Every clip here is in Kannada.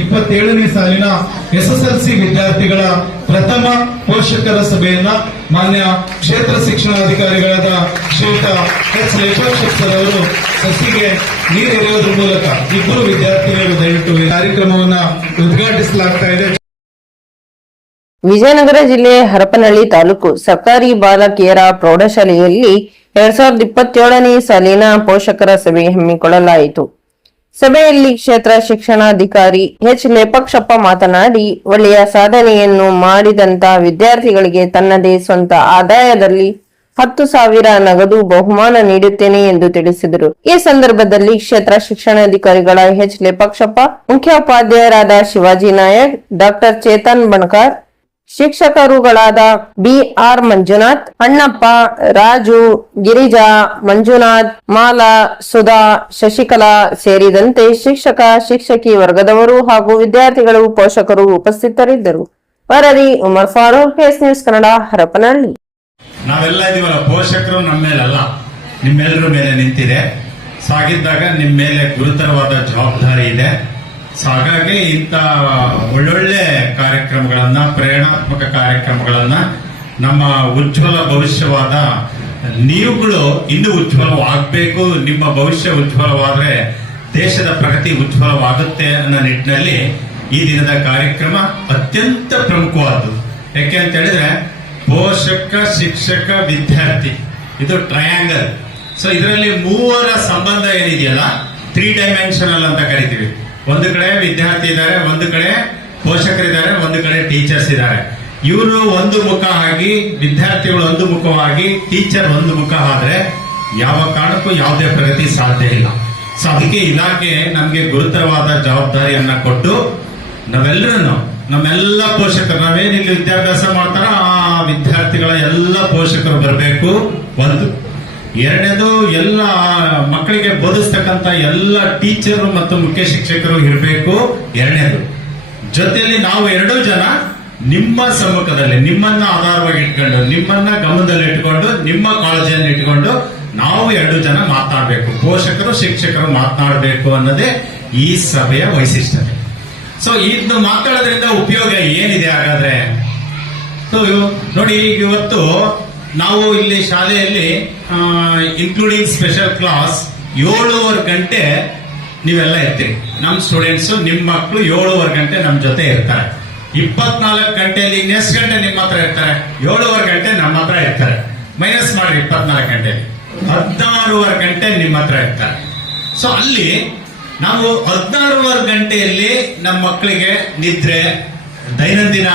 27ನೇ ಸಾಲಿನ SSLC ವಿದ್ಯಾರ್ಥಿಗಳ ಪ್ರಥಮ ಪೋಷಕರ ಸಭೆಯನ್ನ ಮಾನ್ಯ ಕ್ಷೇತ್ರ ಶಿಕ್ಷಣಾಧಿಕಾರಿಗಳಾದ ಶ್ರೀಯುತ ಎಚ್ ಲೇಖಾಕ್ಷರ್ ಅವರು ಸಸಿಗೆ ನೀರೆರೆಯುವುದರ ಮೂಲಕ ಇಬ್ಬರು ವಿದ್ಯಾರ್ಥಿಗಳು ದಯವಿಟ್ಟು ಈ ಕಾರ್ಯಕ್ರಮವನ್ನ ಉದ್ಘಾಟಿಸಲಾಗ್ತಾ ಇದೆ. ವಿಜಯನಗರ ಜಿಲ್ಲೆ ಹರಪನಹಳ್ಳಿ ತಾಲೂಕು ಸರ್ಕಾರಿ ಬಾಲಕಿಯರ ಪ್ರೌಢಶಾಲೆಯಲ್ಲಿ 2027ನೇ ಸಾಲಿನ ಪೋಷಕರ ಸಭೆ ಹಮ್ಮಿಕೊಳ್ಳಲಾಯಿತು. ಸಭೆಯಲ್ಲಿ ಕ್ಷೇತ್ರ ಶಿಕ್ಷಣಾಧಿಕಾರಿ ಎಚ್ ಲೇಪಾಕ್ಷಪ್ಪ ಮಾತನಾಡಿ, ಒಳ್ಳೆಯ ಸಾಧನೆಯನ್ನು ಮಾಡಿದಂತ ವಿದ್ಯಾರ್ಥಿಗಳಿಗೆ ತನ್ನದೇ ಸ್ವಂತ ಆದಾಯದಲ್ಲಿ 10,000 ನಗದು ಬಹುಮಾನ ನೀಡುತ್ತೇನೆ ಎಂದು ತಿಳಿಸಿದರು. ಈ ಸಂದರ್ಭದಲ್ಲಿ ಕ್ಷೇತ್ರ ಶಿಕ್ಷಣಾಧಿಕಾರಿಗಳ ಎಚ್ ಲೇಪಾಕ್ಷಪ್ಪ, ಮುಖ್ಯೋಪಾಧ್ಯಾಯರಾದ ಶಿವಾಜಿ ನಾಯಕ್, ಡಾಕ್ಟರ್ ಚೇತನ್ ಬಣಕಾರ್, ಶಿಕ್ಷಕರುಗಳಾದ BR ಮಂಜುನಾಥ್, ಅಣ್ಣಪ್ಪ, ರಾಜು, ಗಿರಿಜಾ, ಮಂಜುನಾಥ್, ಮಾಲಾ, ಸುಧಾ, ಶಶಿಕಲಾ ಸೇರಿದಂತೆ ಶಿಕ್ಷಕ ಶಿಕ್ಷಕಿ ವರ್ಗದವರು ಹಾಗೂ ವಿದ್ಯಾರ್ಥಿಗಳು ಪೋಷಕರು ಉಪಸ್ಥಿತರಿದ್ದರು. ವರದಿ ಉಮರ್ ಫಾರೂಕ್, ಎಸ್ ನ್ಯೂಸ್ ಕನ್ನಡ, ಹರಪನಹಳ್ಳಿ. ನಾವೆಲ್ಲ ಇದೀವಲ್ಲ, ಪೋಷಕರು ನಮ್ಮ ಮೇಲಲ್ಲ, ನಿಮ್ಮೆಲ್ಲರ ಮೇಲೆ ನಿಂತಿದೆ. ಸೊ ಹಾಗಿದ್ದಾಗ ನಿಮ್ಮ ಮೇಲೆ ಗುರುತರವಾದ ಜವಾಬ್ದಾರಿ ಇದೆ. ಸೊ ಹಾಗಾಗಿ ಇಂಥ ಒಳ್ಳೊಳ್ಳೆ ಕಾರ್ಯಕ್ರಮಗಳನ್ನ, ಪ್ರೇರಣಾತ್ಮಕ ಕಾರ್ಯಕ್ರಮಗಳನ್ನ, ನಮ್ಮ ಉಜ್ವಲ ಭವಿಷ್ಯವಾದ ನೀವುಗಳು ಇನ್ನೂ ಉಜ್ವಲವಾಗಬೇಕು. ನಿಮ್ಮ ಭವಿಷ್ಯ ಉಜ್ವಲವಾದ್ರೆ ದೇಶದ ಪ್ರಗತಿ ಉಜ್ವಲವಾಗುತ್ತೆ ಅನ್ನೋ ನಿಟ್ಟಿನಲ್ಲಿ ಈ ದಿನದ ಕಾರ್ಯಕ್ರಮ ಅತ್ಯಂತ ಪ್ರಮುಖವಾದ್ದು. ಯಾಕೆ ಅಂತ ಹೇಳಿದ್ರೆ, ಪೋಷಕ, ಶಿಕ್ಷಕ, ವಿದ್ಯಾರ್ಥಿ ಇದು ಟ್ರಯಾಂಗಲ್. ಸೊ ಇದರಲ್ಲಿ ಮೂವರ ಸಂಬಂಧ ಏನಿದೆಯಲ್ಲ, 3 ಡೈಮೆನ್ಷನಲ್ ಅಂತ ಕರಿತೀವಿ. ಒಂದು ಕಡೆ ವಿದ್ಯಾರ್ಥಿ ಇದ್ದಾರೆ, ಒಂದು ಕಡೆ ಪೋಷಕರಿದ್ದಾರೆ, ಒಂದು ಕಡೆ ಟೀಚರ್ಸ್ ಇದ್ದಾರೆ. ಇವರು ಒಂದು ಮುಖ ಆಗಿ, ವಿದ್ಯಾರ್ಥಿಗಳು ಒಂದು ಮುಖವಾಗಿ, ಟೀಚರ್ ಒಂದು ಮುಖ ಆದ್ರೆ ಯಾವ ಕಾರಣಕ್ಕೂ ಯಾವುದೇ ಪ್ರಗತಿ ಸಾಧ್ಯ ಇಲ್ಲ. ಸೊ ಅದಕ್ಕೆ ಇಲಾಖೆ ನಮ್ಗೆ ಗುರುತರವಾದ ಜವಾಬ್ದಾರಿಯನ್ನ ಕೊಟ್ಟು ನಾವೆಲ್ಲರನ್ನು, ನಮ್ಮೆಲ್ಲ ಪೋಷಕರು, ನಾವೇನಿಲ್ಲಿ ವಿದ್ಯಾಭ್ಯಾಸ ಮಾಡ್ತಾರ ಆ ವಿದ್ಯಾರ್ಥಿಗಳ ಎಲ್ಲ ಪೋಷಕರು ಬರಬೇಕು. ಒಂದು. ಎರಡನೇದು, ಎಲ್ಲ ಮಕ್ಕಳಿಗೆ ಬೋಧಿಸ್ತಕ್ಕಂಥ ಎಲ್ಲ ಟೀಚರು ಮತ್ತು ಮುಖ್ಯ ಶಿಕ್ಷಕರು ಇರಬೇಕು. ಎರಡನೇದು. ಜೊತೆಯಲ್ಲಿ ನಾವು 2 ಜನ ನಿಮ್ಮ ಸಮ್ಮುಖದಲ್ಲಿ, ನಿಮ್ಮನ್ನ ಆಧಾರವಾಗಿ ಇಟ್ಕೊಂಡು, ನಿಮ್ಮನ್ನ ಗಮನದಲ್ಲಿ ಇಟ್ಕೊಂಡು, ನಿಮ್ಮ ಕಾಳಜಿಯನ್ನು ಇಟ್ಕೊಂಡು ನಾವು 2 ಜನ ಮಾತನಾಡಬೇಕು. ಪೋಷಕರು, ಶಿಕ್ಷಕರು ಮಾತನಾಡಬೇಕು ಅನ್ನೋದೇ ಈ ಸಭೆಯ ವೈಶಿಷ್ಟ್ಯತೆ. ಸೊ ಇದನ್ನು ಮಾತಾಡೋದ್ರಿಂದ ಉಪಯೋಗ ಏನಿದೆ ಹಾಗಾದ್ರೆ? ಸೊ ನೋಡಿ, ಇವತ್ತು ನಾವು ಇಲ್ಲಿ ಶಾಲೆಯಲ್ಲಿ ಇನ್ಕ್ಲೂಡಿಂಗ್ ಸ್ಪೆಷಲ್ ಕ್ಲಾಸ್ 7:15 ಗಂಟೆ ನೀವೆಲ್ಲ ಇರ್ತೀರಿ. ನಮ್ಮ ಸ್ಟೂಡೆಂಟ್ಸ್, ನಿಮ್ಮ ಮಕ್ಕಳು 7:15 ಗಂಟೆ ನಮ್ಮ ಜೊತೆ ಇರ್ತಾರೆ. 24 ಗಂಟೆಯಲ್ಲಿ ಎಷ್ಟು ಗಂಟೆ ನಿಮ್ಮ ಹತ್ರ ಇರ್ತಾರೆ? 7:15 ಗಂಟೆ ನಮ್ಮ ಹತ್ರ ಇರ್ತಾರೆ. ಮೈನಸ್ ಮಾಡ್ರಿ, 24 ಗಂಟೆಯಲ್ಲಿ 16:15 ಗಂಟೆ ನಿಮ್ಮ ಹತ್ರ ಇರ್ತಾರೆ. ಸೊ ಅಲ್ಲಿ ನಾವು 16:15 ಗಂಟೆಯಲ್ಲಿ ನಮ್ಮ ಮಕ್ಕಳಿಗೆ ನಿದ್ರೆ, ದೈನಂದಿನ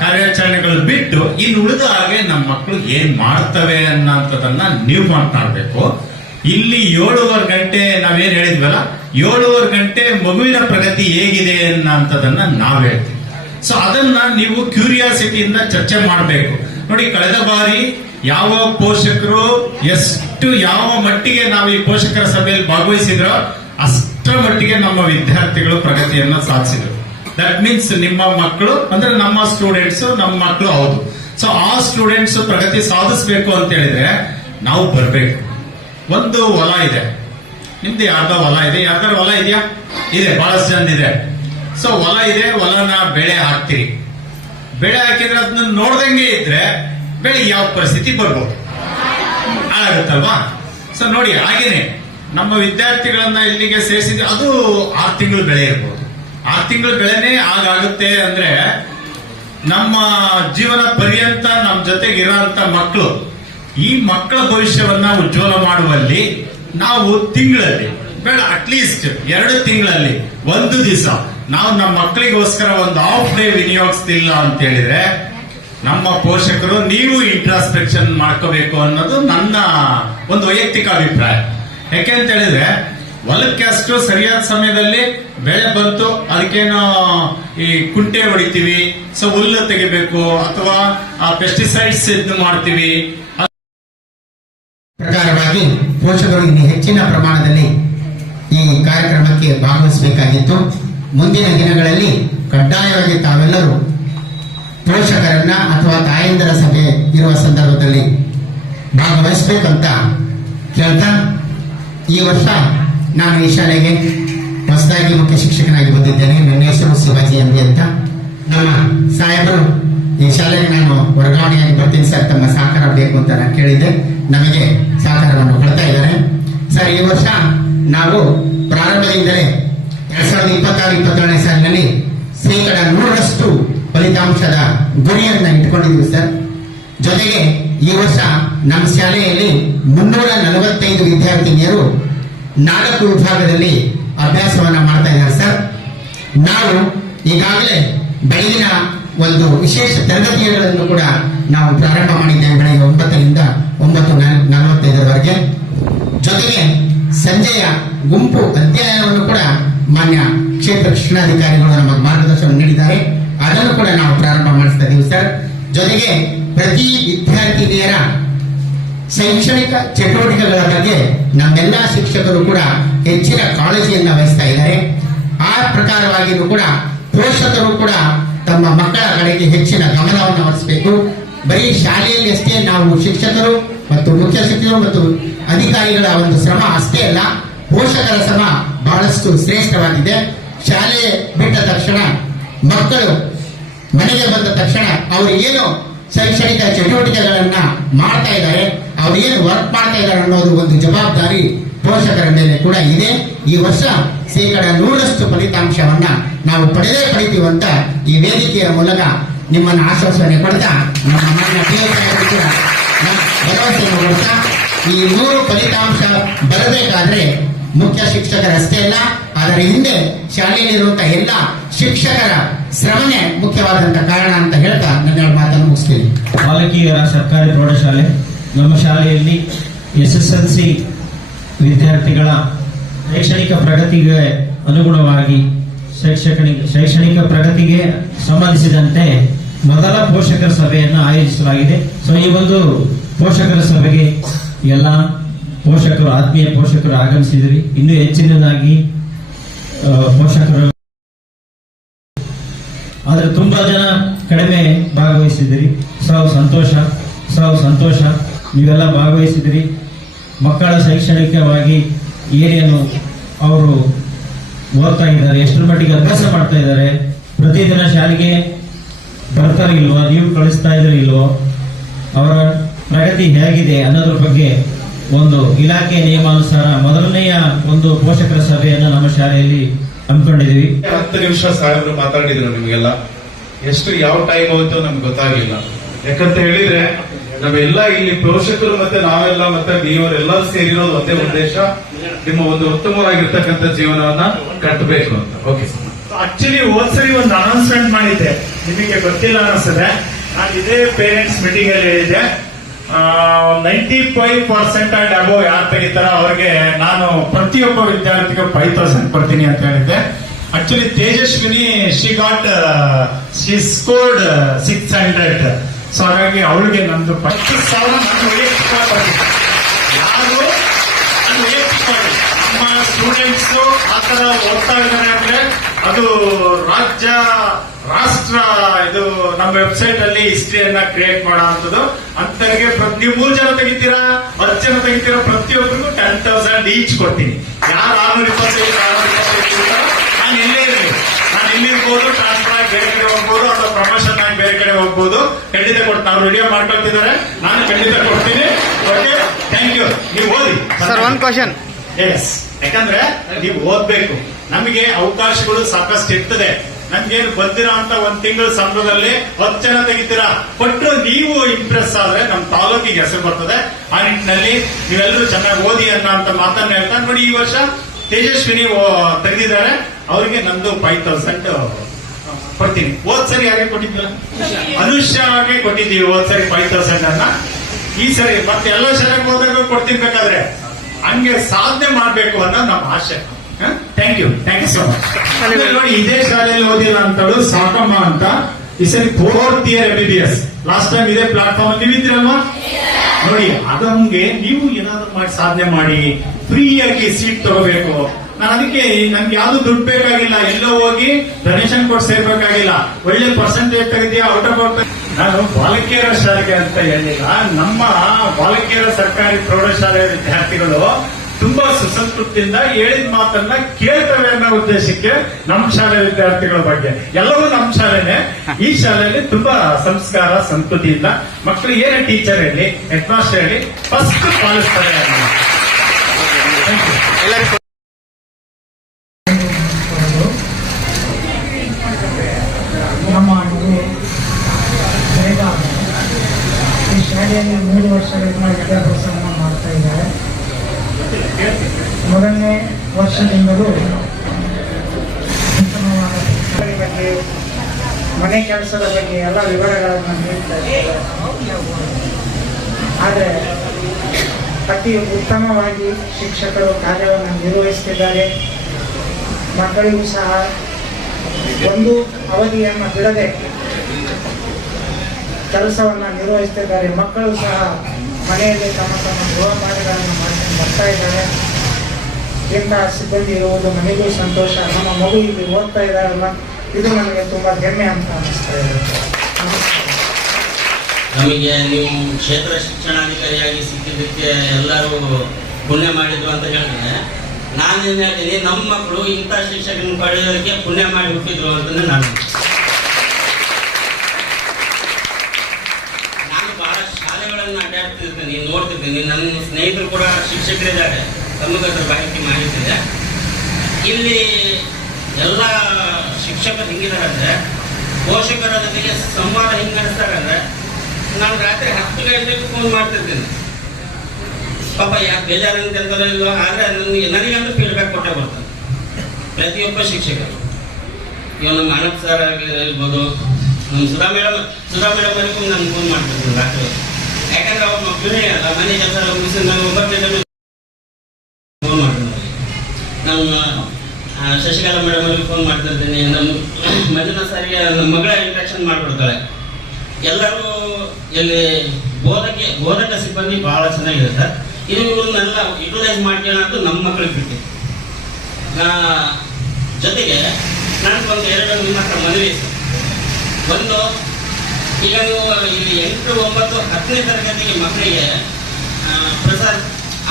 ಕಾರ್ಯಾಚರಣೆಗಳು ಬಿಟ್ಟು ಇನ್ನು ಉಳಿದ ಹಾಗೆ ನಮ್ಮ ಮಕ್ಕಳು ಏನ್ ಮಾಡ್ತವೆ ಅನ್ನೋಂಥದನ್ನ ನೀವು ಮಾತನಾಡಬೇಕು. ಇಲ್ಲಿ 7:15 ಗಂಟೆ ನಾವೇನ್ ಹೇಳಿದ್ವಲ್ಲ, 7:15 ಗಂಟೆ ಮಗುವಿನ ಪ್ರಗತಿ ಹೇಗಿದೆ ಅನ್ನೋಂಥದನ್ನ ನಾವ್ ಹೇಳ್ತೀವಿ. ಸೊ ಅದನ್ನ ನೀವು ಕ್ಯೂರಿಯಾಸಿಟಿಯಿಂದ ಚರ್ಚೆ ಮಾಡಬೇಕು. ನೋಡಿ, ಕಳೆದ ಬಾರಿ ಯಾವ ಪೋಷಕರು ಎಷ್ಟು ಯಾವ ಮಟ್ಟಿಗೆ ನಾವು ಈ ಪೋಷಕರ ಸಭೆಯಲ್ಲಿ ಭಾಗವಹಿಸಿದ್ರೋ ಅಷ್ಟರ ಮಟ್ಟಿಗೆ ನಮ್ಮ ವಿದ್ಯಾರ್ಥಿಗಳು ಪ್ರಗತಿಯನ್ನ ಸಾಧಿಸಿದ್ರು. ದಟ್ ಮೀನ್ಸ್ ನಿಮ್ಮ ಮಕ್ಕಳು ಅಂದ್ರೆ ನಮ್ಮ ಸ್ಟೂಡೆಂಟ್ಸ್, ನಮ್ಮ ಮಕ್ಕಳು ಹೌದು. ಸೊ ಆ ಸ್ಟೂಡೆಂಟ್ಸ್ ಪ್ರಗತಿ ಸಾಧಿಸಬೇಕು ಅಂತ ಹೇಳಿದ್ರೆ ನಾವು ಬರಬೇಕು. ಒಂದು ಹೊಲ ಇದೆ, ನಿಮ್ದು ಯಾರ್ದೋ ಹೊಲ ಇದೆ, ಯಾರ್ದಾರ ಹೊಲ ಇದೆಯಾ? ಇದೆ, ಬಹಳಷ್ಟು ಜನ ಇದೆ. ಸೊ ಹೊಲ ಇದೆ, ಹೊಲನ ಬೆಳೆ ಹಾಕ್ತೀರಿ. ಬೆಳೆ ಹಾಕಿದ್ರೆ ಅದನ್ನ ನೋಡ್ದಂಗೆ ಇದ್ರೆ ಬೆಳೆ ಯಾವ ಪರಿಸ್ಥಿತಿ ಬರ್ಬೋದು, ಹಾಳಾಗುತ್ತಲ್ವಾ? ಸೊ ನೋಡಿ, ಹಾಗೇನೆ ನಮ್ಮ ವಿದ್ಯಾರ್ಥಿಗಳನ್ನ ಇಲ್ಲಿಗೆ ಸೇರಿಸಿದ್ರೆ ಅದು 6 ತಿಂಗಳು ಬೆಳೆ ಇರ್ಬೋದು. 6 ತಿಂಗಳ ಬೆಳೆನೇ ಆಗುತ್ತೆ ಅಂದ್ರೆ ನಮ್ಮ ಜೀವನ ಪರ್ಯಂತ ನಮ್ಮ ಜೊತೆಗೆ ಇರೋಂತ ಮಕ್ಕಳು, ಈ ಮಕ್ಕಳ ಭವಿಷ್ಯವನ್ನ ಉಜ್ವಲ ಮಾಡುವಲ್ಲಿ ನಾವು ತಿಂಗಳಲ್ಲಿ ಬೇಡ, ಅಟ್ಲೀಸ್ಟ್ 2 ತಿಂಗಳಲ್ಲಿ 1 ದಿವಸ ನಾವು ನಮ್ಮ ಮಕ್ಕಳಿಗೋಸ್ಕರ ಒಂದು ಹಾಫ್ ಡೇ ವಿನಿಯೋಗಿಸ್ತಿಲ್ಲ ಅಂತ ಹೇಳಿದ್ರೆ ನಮ್ಮ ಪೋಷಕರು ನೀವು ಇಂಟ್ರಾಸ್ಪೆಕ್ಷನ್ ಮಾಡ್ಕೋಬೇಕು ಅನ್ನೋದು ನನ್ನ ಒಂದು ವೈಯಕ್ತಿಕ ಅಭಿಪ್ರಾಯ. ಯಾಕೆ ಅಂತ ಹೇಳಿದ್ರೆ, ಹೊಲಕ್ಕೆ ಅಷ್ಟು ಸರಿಯಾದ ಸಮಯದಲ್ಲಿ ಬೆಳೆ ಬಂತು, ಅದಕ್ಕೇನೋ ಈ ಕುಂಟೆ ಹೊಡಿತೀವಿ, ಸೊ ಹುಲ್ಲು ತೆಗಿಬೇಕು ಅಥವಾ ಪೆಸ್ಟಿಸೈಡ್ಸ್ ಇದು ಮಾಡ್ತೀವಿ. ಪ್ರಕಾರವಾಗಿ ಪೋಷಕರು ಇನ್ನು ಹೆಚ್ಚಿನ ಪ್ರಮಾಣದಲ್ಲಿ ಈ ಕಾರ್ಯಕ್ರಮಕ್ಕೆ ಭಾಗವಹಿಸಬೇಕಾಗಿತ್ತು. ಮುಂದಿನ ದಿನಗಳಲ್ಲಿ ಕಡ್ಡಾಯವಾಗಿ ತಾವೆಲ್ಲರೂ ಪೋಷಕರನ್ನ ಅಥವಾ ತಾಯಂದಿರ ಸಭೆ ಇರುವ ಸಂದರ್ಭದಲ್ಲಿ ಭಾಗವಹಿಸಬೇಕಂತ ಕೇಳ್ತಾ, ಈ ವರ್ಷ ನಾನು ಈ ಶಾಲೆಗೆ ಹೊಸದಾಗಿ ಮುಖ್ಯ ಶಿಕ್ಷಕನಾಗಿ ಬಂದಿದ್ದೇನೆ. ನನ್ನ ಹೆಸರು ಶಿವಾಜಿ ಎಂಬಿ ಅಂತ. ನಮ್ಮ ಸಾಹೇಬರು ಈ ಶಾಲೆಗೆ ನಾನು ವರ್ಗಾವಣೆಯಾಗಿ ಬರ್ತೀನಿ ಸರ್, ತಮ್ಮ ಸಹಕಾರ ಬೇಕು ಅಂತ ನಾನು ಕೇಳಿದ್ದೆ. ನಮಗೆ ಸಹಕಾರವನ್ನು ಕೊಡ್ತಾ ಇದ್ದಾರೆ ಸರ್. ಈ ವರ್ಷ ನಾವು ಪ್ರಾರಂಭದಿಂದಲೇ 2026-27ನೇ ಸಾಲಿನಲ್ಲಿ 100% ಫಲಿತಾಂಶದ ಗುರಿಯನ್ನ ಇಟ್ಟುಕೊಂಡಿದ್ದೀವಿ ಸರ್. ಜೊತೆಗೆ ಈ ವರ್ಷ ನಮ್ಮ ಶಾಲೆಯಲ್ಲಿ 345 ವಿದ್ಯಾರ್ಥಿನಿಯರು 4 ವಿಭಾಗದಲ್ಲಿ ಅಭ್ಯಾಸವನ್ನ ಮಾಡ್ತಾ ಇದ್ದಾರೆ ಸರ್. ನಾವು ಈಗಾಗಲೇ ಬೆಳಗಿನ ಒಂದು ವಿಶೇಷ ತರಗತಿಗಳನ್ನು ಕೂಡ ನಾವು ಪ್ರಾರಂಭ ಮಾಡಿದ್ದೇವೆ, ಬೆಳಗ್ಗೆ 9ರಿಂದ 9:45ರವರೆಗೆ. ಜೊತೆಗೆ ಸಂಜೆಯ ಗುಂಪು ಅಧ್ಯಯನವನ್ನು ಕೂಡ ಮಾನ್ಯ ಕ್ಷೇತ್ರ ಶಿಕ್ಷಣಾಧಿಕಾರಿಗಳು ನಮಗೆ ಮಾರ್ಗದರ್ಶನ ನೀಡಿದ್ದಾರೆ, ಅದನ್ನು ಕೂಡ ನಾವು ಪ್ರಾರಂಭ ಮಾಡಿಸ್ತಾ ಇದ್ದೀವಿ ಸರ್. ಜೊತೆಗೆ ಪ್ರತಿ ವಿದ್ಯಾರ್ಥಿನಿಯರ ಶೈಕ್ಷಣಿಕ ಚಟುವಟಿಕೆಗಳ ಬಗ್ಗೆ ನಮ್ಮೆಲ್ಲ ಶಿಕ್ಷಕರು ಕೂಡ ಹೆಚ್ಚಿನ ಕಾಳಜಿಯನ್ನು ವಹಿಸ್ತಾ ಇದ್ದಾರೆ. ಆ ಪ್ರಕಾರವಾಗಿಯೂ ಕೂಡ ಪೋಷಕರು ಕೂಡ ತಮ್ಮ ಮಕ್ಕಳ ಕಡೆಗೆ ಹೆಚ್ಚಿನ ಗಮನವನ್ನು ಹರಿಸಬೇಕು. ಬರೀ ಶಾಲೆಯಲ್ಲಿ ಅಷ್ಟೇ ನಾವು ಶಿಕ್ಷಕರು ಮತ್ತು ಮುಖ್ಯ ಶಿಕ್ಷಕರು ಮತ್ತು ಅಧಿಕಾರಿಗಳ ಒಂದು ಶ್ರಮ ಅಷ್ಟೇ ಅಲ್ಲ, ಪೋಷಕರ ಶ್ರಮ ಬಹಳಷ್ಟು ಶ್ರೇಷ್ಠವಾಗಿದೆ. ಶಾಲೆ ಬಿಟ್ಟ ತಕ್ಷಣ ಮಕ್ಕಳು ಮನೆಗೆ ಬಂದ ತಕ್ಷಣ ಅವರು ಏನು ಶೈಕ್ಷಣಿಕ ಚಟುವಟಿಕೆಗಳನ್ನ ಮಾಡ್ತಾ ಇದ್ದಾರೆ, ಅವ್ರು ಏನು ವರ್ಕ್ ಮಾಡ್ತಾ ಇದ್ದಾರೆ ಅನ್ನೋದು ಒಂದು ಜವಾಬ್ದಾರಿ ಪೋಷಕರ ಮೇಲೆ ಕೂಡ ಇದೆ. ಈ ವರ್ಷ 100% ಫಲಿತಾಂಶವನ್ನ ನಾವು ಪಡಿತೀವಿ ಅಂತ ಈ ವೇದಿಕೆಯ ಮೂಲಕ ನಿಮ್ಮನ್ನು ಆಶ್ವಾಸನೆ ಕೊಡ್ತಾ, ನಮ್ಮ ಮಾನ್ಯ PSI ಕೂಡ ಭರವಸೆಯನ್ನು ಕೊಡ್ತಾ, ಈ 100 ಫಲಿತಾಂಶ ಬರಬೇಕಾದ್ರೆ ಮುಖ್ಯ ಶಿಕ್ಷಕರಷ್ಟೇ ಅಲ್ಲ, ಅದರ ಹಿಂದೆ ಶಾಲೆಯಲ್ಲಿರುವಂತಹ ಎಲ್ಲ ಶಿಕ್ಷಕರ ಶ್ರಮನೇ ಮುಖ್ಯವಾದಂತಹ ಕಾರಣ ಅಂತ ಹೇಳ್ತಾ ನನ್ನ ಮಾತನ್ನು ಮುಗಿಸ್ತೀನಿ. ಬಾಲಕಿಯರ ಸರ್ಕಾರಿ ಪ್ರೌಢಶಾಲೆ. ನಮ್ಮ ಶಾಲೆಯಲ್ಲಿ SSLC ವಿದ್ಯಾರ್ಥಿಗಳ ಶೈಕ್ಷಣಿಕ ಪ್ರಗತಿಗೆ ಅನುಗುಣವಾಗಿ ಶೈಕ್ಷಣಿಕ ಪ್ರಗತಿಗೆ ಸಂಬಂಧಿಸಿದಂತೆ ಮೊದಲ ಪೋಷಕರ ಸಭೆಯನ್ನು ಆಯೋಜಿಸಲಾಗಿದೆ. ಸೊ ಈ ಒಂದು ಪೋಷಕರ ಸಭೆಗೆ ಎಲ್ಲ ಪೋಷಕರು, ಆತ್ಮೀಯ ಪೋಷಕರು ಆಗಮಿಸಿದ್ರಿ. ಇನ್ನೂ ಹೆಚ್ಚಿನದಾಗಿ ಪೋಷಕರು ಆದ್ರೆ ತುಂಬಾ ಜನ ಕಡಿಮೆ ಭಾಗವಹಿಸಿದಿರಿ. ಸಾವು ಸಂತೋಷ. ನೀವೆಲ್ಲ ಭಾಗವಹಿಸಿದಿರಿ. ಮಕ್ಕಳ ಶೈಕ್ಷಣಿಕವಾಗಿ ಏನೇನು ಅವರು ಓದ್ತಾ ಇದ್ದಾರೆ, ಎಷ್ಟರ ಮಟ್ಟಿಗೆ ಅಭ್ಯಾಸ ಮಾಡ್ತಾ ಇದ್ದಾರೆ, ಪ್ರತಿದಿನ ಶಾಲೆಗೆ ಬರ್ತಾರೆ ಇಲ್ವೋ, ನೀವು ಕಳಿಸ್ತಾ ಇದ್ರೆ ಇಲ್ವೋ, ಅವರ ಪ್ರಗತಿ ಹೇಗಿದೆ ಅನ್ನೋದ್ರ ಬಗ್ಗೆ ಒಂದು ಇಲಾಖೆ ನಿಯಮಾನುಸಾರ ಮೊದಲನೆಯ ಒಂದು ಪೋಷಕರ ಸಭೆಯನ್ನು ನಮ್ಮ ಶಾಲೆಯಲ್ಲಿ ಹಮ್ಮಿಕೊಂಡಿದ್ದೀವಿ. 10 ನಿಮಿಷ ಸಾಹೇಬರು ಮಾತಾಡಿದ್ರು. ನಿಮಗೆಲ್ಲ ಎಷ್ಟು ಯಾವ ಟೈಮ್ ಹೋಯ್ತು ನಮ್ಗೆ ಗೊತ್ತಾಗ್ಲಿಲ್ಲ. ಯಾಕಂತ ಹೇಳಿದ್ರೆ ನಾವೆಲ್ಲ ಇಲ್ಲಿ ಪೋಷಕರು ಮತ್ತೆ ನಾವೆಲ್ಲ ಮತ್ತೆ ನೀವರೆಲ್ಲರೂ ಸೇರಿರೋದು ಒಂದೇ ಉದ್ದೇಶ, ನಿಮ್ಮ ಒಂದು ಉತ್ತಮವಾಗಿರ್ತಕ್ಕಂಥ ಜೀವನವನ್ನ ಕಟ್ಟಬೇಕು ಅಂತ. Okay sir. ಆಕ್ಚುಲಿ ಹೋದ್ಸರಿ ಒಂದು ಅನೌನ್ಸ್ಮೆಂಟ್ ಮಾಡಿದ್ದೆ, ನಿಮಗೆ ಗೊತ್ತಿಲ್ಲ ಅನಿಸ್ತದೆ. ನಾನು ಇದೇ ಪೇರೆಂಟ್ಸ್ ಮೀಟಿಂಗ್ ಅಲ್ಲಿ ಹೇಳಿದ್ದೆ, 95% ಅಂಡ್ ಅಬೋ ಯಾರು ತೆಗಿತಾರೋ ಅವ್ರಿಗೆ ನಾನು ಪ್ರತಿಯೊಬ್ಬ ವಿದ್ಯಾರ್ಥಿಗೆ 5,000 ಕೊಡ್ತೀನಿ ಅಂತ ಹೇಳಿದ್ದೆ. Actually Tejaswini she scored 600. So ಹಾಗಾಗಿ ಅವಳಿಗೆ ನಂದು 10,000 ನಾನು ವೈಯಕ್ತಿಕ ಯಾರು ನಾನು ವೈಯಕ್ತಿಕ ನಮ್ಮ ಸ್ಟೂಡೆಂಟ್ಸ್ ಆತರ ಓದ್ತಾ ಇದ್ದಾರೆ ಅಂದ್ರೆ ಅದು ರಾಷ್ಟ್ರ ಇದು ನಮ್ಮ ವೆಬ್ಸೈಟ್ ಅಲ್ಲಿ ಹಿಸ್ಟ್ರಿಯನ್ನ ಕ್ರಿಯೇಟ್ ಮಾಡೋ ಅಂತದ್ದು. ಅಂತರಿಗೆ ನೀವು 3 ಜನ ತೆಗಿತೀರಾ, 10 ಜನ ತೆಗಿತೀರಾ, ಪ್ರತಿಯೊಬ್ಬರಿಗೂ 10,000 ಈಚ್ ಕೊಡ್ತೀನಿ. ಯಾರು 625 ನಾನು ಎಲ್ಲೇ ಇರಲಿ, ನಾನು ಇಲ್ಲಿರ್ಬೋದು, ಟ್ರಾನ್ಸ್ಫರ್ ಆಗಿ ಬೇರೆ ಕಡೆ ಹೋಗ್ಬೋದು, ಅಥವಾ ಪ್ರಮೋಷನ್ ಆಗಿ ಬೇರೆ ಕಡೆ ಹೋಗ್ಬೋದು, ಖಂಡಿತ ಕೊಡ್ತೀನಿ. ಅವ್ರು ವಿಡಿಯೋ ಮಾಡ್ಕೊಳ್ತಿದ್ದಾರೆ, ನಾನು ಖಂಡಿತ ಕೊಡ್ತೀನಿ. Okay, thank you. ನೀವು ಓದಿ ಸರ್. ಒಂದು ಕ್ವಶನ್. ಎಸ್, ಯಾಕಂದ್ರೆ ನೀವು ಓದ್ಬೇಕು. ನಮಗೆ ಅವಕಾಶಗಳು ಸಾಕಷ್ಟು ಇರ್ತದೆ. ನನ್ಗೇನು ಬಂದಿರೋ ಅಂತ 1 ತಿಂಗಳ ಸಂಬಳದಲ್ಲಿ 10 ಜನ ತೆಗಿತೀರಾ, ಕೊಟ್ಟರು ನೀವು ಇಂಪ್ರೆಸ್ ಆದ್ರೆ ನಮ್ಮ ತಾಲೂಕಿಗೆ ಹೆಸರು ಬರ್ತದೆ. ಆ ನಿಟ್ಟಿನಲ್ಲಿ ನೀವೆಲ್ಲರೂ ಚೆನ್ನಾಗಿ ಓದಿ ಅಂತ ಮಾತನ್ನ ಹೇಳ್ತಾ ನೋಡಿ. ಈ ವರ್ಷ ತೇಜಸ್ವಿನಿ ತೆಗೆದಿದ್ದಾರೆ, ಅವರಿಗೆ ನಂದು 5,000 ಕೊಡ್ತೀನಿ. ಹೋದ್ಸರಿ ಯಾರಿಗೆ ಕೊಟ್ಟಿದ್ದಿಲ್ಲ, ಅನುಷ್ಯಾಗೆ ಕೊಟ್ಟಿದ್ದೀವಿ ಹೋದ್ಸರಿ 5,000 ಅನ್ನ. ಈ ಸರಿ ಮತ್ತೆ ಎಲ್ಲ ಶಾಲೆಗೆ ಹೋದಾಗ ಕೊಡ್ತೀನಿ. ಬೇಕಾದ್ರೆ ಹಂಗೆ ಸಾಧನೆ ಮಾಡ್ಬೇಕು ಅನ್ನೋ ನಮ್ಮ ಆಶೆ. Thank you so much. ನೋಡಿ, ಇದೇ ಶಾಲೆಯಲ್ಲಿ ಓದಿಲ್ಲ ಅಂತಳು ಸಾಕಮ್ಮ ಅಂತ, ಈ ಸರಿ 4th year MBBS. Last time ಇದೇ ಪ್ಲಾಟ್ಫಾರ್ಮ್ ಅಲ್ಲಿ ನೀವಿದ್ರಲ್ವಾ? ನೋಡಿ, ಅದಂಗೆ ನೀವು ಏನಾದ್ರು ಮಾಡಿ ಸಾಧನೆ ಮಾಡಿ ಫ್ರೀಯಾಗಿ ಸೀಟ್ ತಗೋಬೇಕು. ನಾನು ಅದಕ್ಕೆ ನನ್ಗೆ ಯಾವ್ದು ದುಡ್ಡು ಬೇಕಾಗಿಲ್ಲ, ಎಲ್ಲೋ ಹೋಗಿ ಡೊನೇಷನ್ ಕೊಟ್ಟು ಸೇರ್ಬೇಕಾಗಿಲ್ಲ. ಒಳ್ಳೆ ಪರ್ಸೆಂಟೇಜ್ ತೆಗೆದಿಯಾ, ಔಟ್ ಆಫ್ ಔಟ್. ನಾನು ಬಾಲಕಿಯರ ಶಾಲೆಗೆ ಅಂತ ಹೇಳಿಲ್ಲ, ನಮ್ಮ ಬಾಲಕಿಯರ ಸರ್ಕಾರಿ ಪ್ರೌಢಶಾಲೆ ವಿದ್ಯಾರ್ಥಿಗಳು ತುಂಬಾ ಸುಸಂತೃಪ್ತಿಯಿಂದ ಹೇಳಿದ ಮಾತನ್ನ ಕೇಳ್ತವೆ ಅನ್ನೋ ಉದ್ದೇಶಕ್ಕೆ ನಮ್ಮ ಶಾಲೆ ವಿದ್ಯಾರ್ಥಿಗಳ ಬಗ್ಗೆ ಎಲ್ಲವೂ ನಮ್ಮ ಶಾಲೆನೆ. ಈ ಶಾಲೆಯಲ್ಲಿ ತುಂಬಾ ಸಂಸ್ಕಾರ ಸಂಸ್ಕೃತಿಯಿಂದ ಮಕ್ಕಳು ಏನೇ ಟೀಚರ್ ಹೇಳಿ ಹೆಡ್ ಮಾಸ್ಟರ್ ಹೇಳಿ ಫಸ್ಟ್ ಪಾಲಿಸ್ತಾರೆ. ನಮ್ಮ ಮಗು ಬೇಗ ಈ ಶಾಲೆಯಲ್ಲಿ 3 ವರ್ಷಗಳಿಂದ ವಿದ್ಯಾಭ್ಯಾಸವನ್ನು ಮಾಡ್ತಾ ಇದ್ದಾರೆ. ಮೊದಲನೇ ವರ್ಷದಿಂದಲೂ ಉತ್ತಮವಾದ ಶಿಕ್ಷಣದ ಬಗ್ಗೆ, ಮನೆ ಕೆಲಸದ ಬಗ್ಗೆ ಎಲ್ಲ ವಿವರಗಳನ್ನು ನೀಡ್ತಾ ಇದ್ದಾರೆ. ಆದರೆ ಅತಿ ಉತ್ತಮವಾಗಿ ಶಿಕ್ಷಕರು ಕಾರ್ಯವನ್ನು ನಿರ್ವಹಿಸುತ್ತಿದ್ದಾರೆ. ಮಕ್ಕಳಿಗೂ ಸಹ ಒಂದು ಅವಧಿಯನ್ನು ಬಿಡದೆ ಕೆಲಸವನ್ನು ನಿರ್ವಹಿಸುತ್ತಿದ್ದಾರೆ. ಮಕ್ಕಳು ಸಹ ಮನೆಯಲ್ಲಿ ತಮ್ಮ ತಮ್ಮ ಗೃಹ ಕಾರ್ಯಗಳನ್ನು ಮಾಡ್ಕೊಂಡು ಬರ್ತಾ ಇದ್ದಾರೆ. ಇಂತಹ ಸಿಬ್ಬಂದಿ ಇರುವುದು ನನಗೂ ಸಂತೋಷ. ನಮ್ಮ ಮಗು ಇಲ್ಲಿ ಓದ್ತಾ ಇದ್ದಾರಲ್ಲ, ಇದು ನನಗೆ ತುಂಬಾ ಹೆಮ್ಮೆ ಅಂತ ಅನಿಸ್ತಾ ಇದೆ. ನಮಗೆ ನೀವು ಕ್ಷೇತ್ರ ಶಿಕ್ಷಣಾಧಿಕಾರಿಯಾಗಿ ಸಿಕ್ಕಿದ್ದಕ್ಕೆ ಎಲ್ಲರೂ ಪುಣ್ಯ ಮಾಡಿದ್ರು ಅಂತ ಹೇಳಿದ್ರೆ, ನಾನೇನು ಹೇಳ್ತೀನಿ, ನಮ್ಮ ಮಕ್ಕಳು ಇಂಥ ಶಿಕ್ಷಕರನ್ನು ಪಡೆಯೋದಕ್ಕೆ ಪುಣ್ಯ ಮಾಡಿ ಹುಟ್ಟಿದ್ರು ಅಂತಂದ್ರೆ ನಾನು ಬಹಳ ಶಾಲೆಗಳನ್ನು ಅಡ್ಡಾಡ್ತಿರ್ತೀನಿ, ನೋಡ್ತಿರ್ತೀನಿ. ನನ್ನ ಸ್ನೇಹಿತರು ಕೂಡ ಶಿಕ್ಷಕರಿದ್ದಾರೆ, ತಮಗದ್ರ ಮಾಹಿತಿ ಮಾಡಿದ್ದಾರೆ. ಇಲ್ಲಿ ಎಲ್ಲ ಶಿಕ್ಷಕರು ಹಿಂಗಿದಾರಂದ್ರೆ, ಪೋಷಕರ ಜೊತೆಗೆ ಸಂವಾದ ಹಿಂಗೆ ನಡೆಸ್ತಾರಂದ್ರೆ, ನಾನು ರಾತ್ರಿ 10 ಗಂಟೆಗೆ ಫೋನ್ ಮಾಡ್ತಿರ್ತೀನಿ. ಪಾಪ ಯಾಕೆ ಬೇಜಾರು ಅಂತ ಹೇಳ್ತಾರೋ ಇಲ್ಲೋ, ಆದರೆ ನನಗಂತೂ ಫೀಡ್ಬ್ಯಾಕ್ ಕೊಟ್ಟೆ ಬರ್ತಾನೆ ಪ್ರತಿಯೊಬ್ಬ ಶಿಕ್ಷಕರು. ಇವಾಗ ನಮ್ಮ ಅನಂತ್ ಸರ್ ಇರ್ಬೋದು, ನಮ್ಮ ಸುಧಾ ಮೇಡಮ್ ವರೆಗೂ ನಾನು ಫೋನ್ ಮಾಡ್ತಿರ್ತೀನಿ ರಾತ್ರಿ. ಯಾಕಂದ್ರೆ ಅವ್ರ ಮಕ್ಕಳೇ ಅಲ್ಲ, ಮನೆ ಕೆಲಸ ಮುಗಿಸಿ ನಾನು 9 ಗಂಟೆ ಫೋನ್ ಮಾಡ್ತೀನಿ. ನಮ್ಮ ಶಶಿಕಲಾ ಮೇಡಮ್ ಅವ್ರಿಗೆ ಫೋನ್ ಮಾಡ್ತಿರ್ತೀನಿ. ನಮ್ಮ ಮಂಜುನಾಥ್ ಸರ್ಗೆ ನಮ್ಮ ಮಗಳ ಇಂಟ್ರಾಕ್ಷನ್ ಮಾಡಿಕೊಡ್ತಾಳೆ. ಎಲ್ಲರೂ ಇಲ್ಲಿ ಬೋಧಕ ಸಿಬ್ಬಂದಿ ಬಹಳ ಚೆನ್ನಾಗಿದೆ ಸರ್. ಇವುಗಳನ್ನೆಲ್ಲ ಯುಟಿಲೈಸ್ ಮಾಡ್ಕೊಳ್ಳೋದು ನಮ್ಮ ಮಕ್ಕಳಿಗೆ ಬಿಟ್ಟು. ಜೊತೆಗೆ ನನಗೊಂದು 2 ನಿಮ್ಮ ಹತ್ರ ಮನವಿ. ಒಂದು, ಈಗ ನೀವು ಇಲ್ಲಿ 8, 9, 10ನೇ ತರಗತಿಗೆ ಮಕ್ಕಳಿಗೆ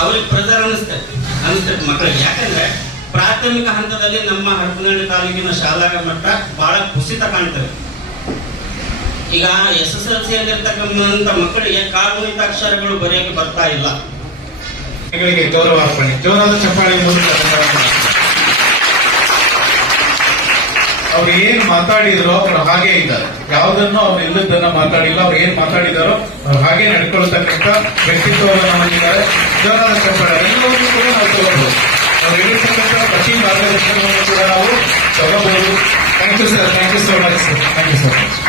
ಅವ್ರಿಗೆ ಪ್ರೆಸರ್ ಅನಿಸ್ತೈತೆ ಮಕ್ಕಳಿಗೆ. ಯಾಕಂದ್ರೆ ಪ್ರಾಥಮಿಕ ಹಂತದಲ್ಲಿ ನಮ್ಮ ಹರಪನಹಳ್ಳಿ ತಾಲೂಕಿನ ಶಾಲಾ ಮಟ್ಟ ಬಹಳ ಕುಸಿತ ಕಾಣ್ತವೆ. ಈಗ SSLC ಅಲ್ಲಿರ್ತಕ್ಕಂಥ ಮಕ್ಕಳಿಗೆ ಕಾಗುಣಿತ ಅಕ್ಷರಗಳು ಬರೆಯಕ್ಕೆ ಬರ್ತಾ ಇಲ್ಲ. ಗೌರವ ಅರ್ಪಣೆ, ಜೋರಾದ ಚಪ್ಪಾಳೆ ಮೂಲಕ ಅವ್ರು ಏನ್ ಮಾತಾಡಿದ್ರು ಅವ್ರು ಹಾಗೆ ಇದ್ದಾರೆ. ಯಾವುದನ್ನು ಅವ್ರು ಇಲ್ಲದನ್ನ ಮಾತಾಡಿಲ್ಲ. ಅವ್ರು ಏನ್ ಮಾತಾಡಿದಾರೋ ಅವ್ರು ಹಾಗೆ ನಡ್ಕೊಳ್ತಕ್ಕಂಥ ವ್ಯಕ್ತಿತ್ವವನ್ನು ಹೊಂದಿದ್ದಾರೆ. ಜೋರಾದ ಚಪ್ಪಾಳೆ ಎಲ್ಲವನ್ನೂ ಕೂಡ ನಾವು ತಗೋಬಹುದು. ಅವ್ರು ಹೇಳಿರ್ತಕ್ಕಂಥ ಪ್ರತಿ ಮಾರ್ಗದರ್ಶನವನ್ನು ಕೂಡ ನಾವು ತಗೋಬಹುದು. Thank you sir, thank you so much, thank you so much.